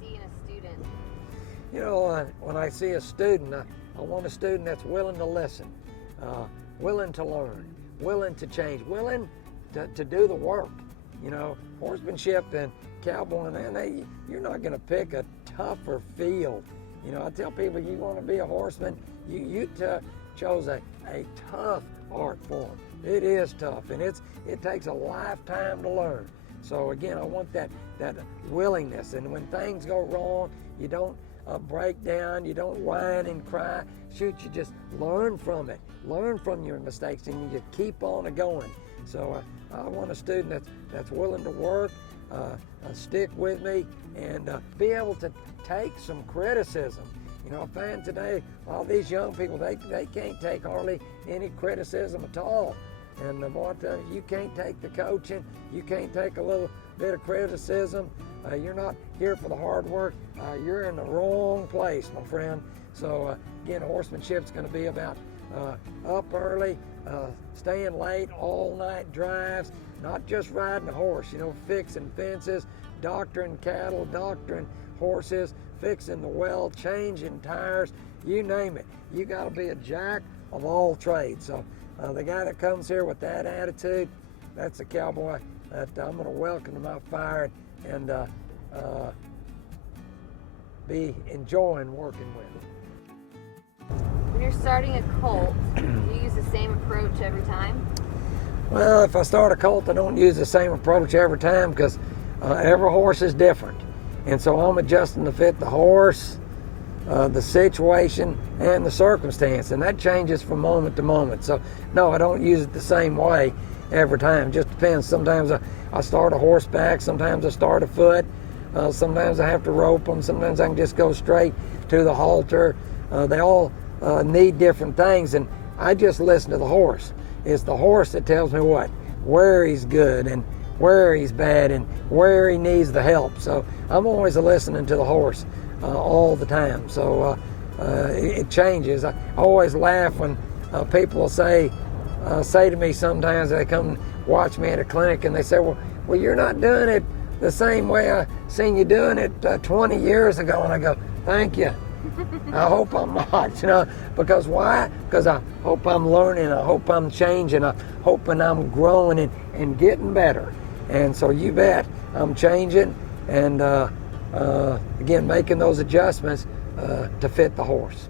see in a student? You know, when I see a student, I want a student that's willing to listen, willing to learn, willing to change, willing to do the work. You know, horsemanship and cowboy, man, you're not going to pick a tougher field. You know, I tell people, you want to be a horseman, you chose a tough art form. It is tough, and it takes a lifetime to learn. So again, I want that willingness, and when things go wrong, you don't break down, you don't whine and cry. Shoot, you just learn from it, learn from your mistakes, and you just keep on going. So I want a student that's willing to work, stick with me, and be able to take some criticism. You know, I find today all these young people, they can't take hardly any criticism at all. And boy, I tell you, you can't take the coaching, you can't take a little bit of criticism. You're not here for the hard work. You're in the wrong place, my friend. So again, horsemanship's going to be about up early, staying late, all night drives, not just riding a horse, you know, fixing fences, doctoring cattle, doctoring horses, fixing the well, changing tires, you name it. You got to be a jack of all trades. So the guy that comes here with that attitude, that's a cowboy that I'm going to welcome to my fire and be enjoying working with. When you're starting a colt, do you use the same approach every time? Well, if I start a colt, I don't use the same approach every time because every horse is different. And so I'm adjusting to fit the horse, the situation, and the circumstance. And that changes from moment to moment. So, no, I don't use it the same way every time. It just depends. Sometimes I start a horseback. Sometimes I start a foot. Sometimes I have to rope them. Sometimes I can just go straight to the halter. They all need different things. And I just listen to the horse. It's the horse that tells me where he's good and where he's bad and where he needs the help. So I'm always listening to the horse all the time. So it changes. I always laugh when people will say to me sometimes, they come watch me at a clinic and they say, well, you're not doing it the same way I seen you doing it 20 years ago. And I go, thank you. I hope I'm not, you know, because why? Because I hope I'm learning, I hope I'm changing, I'm hoping I'm growing and getting better. And so you bet I'm changing and again, making those adjustments to fit the horse.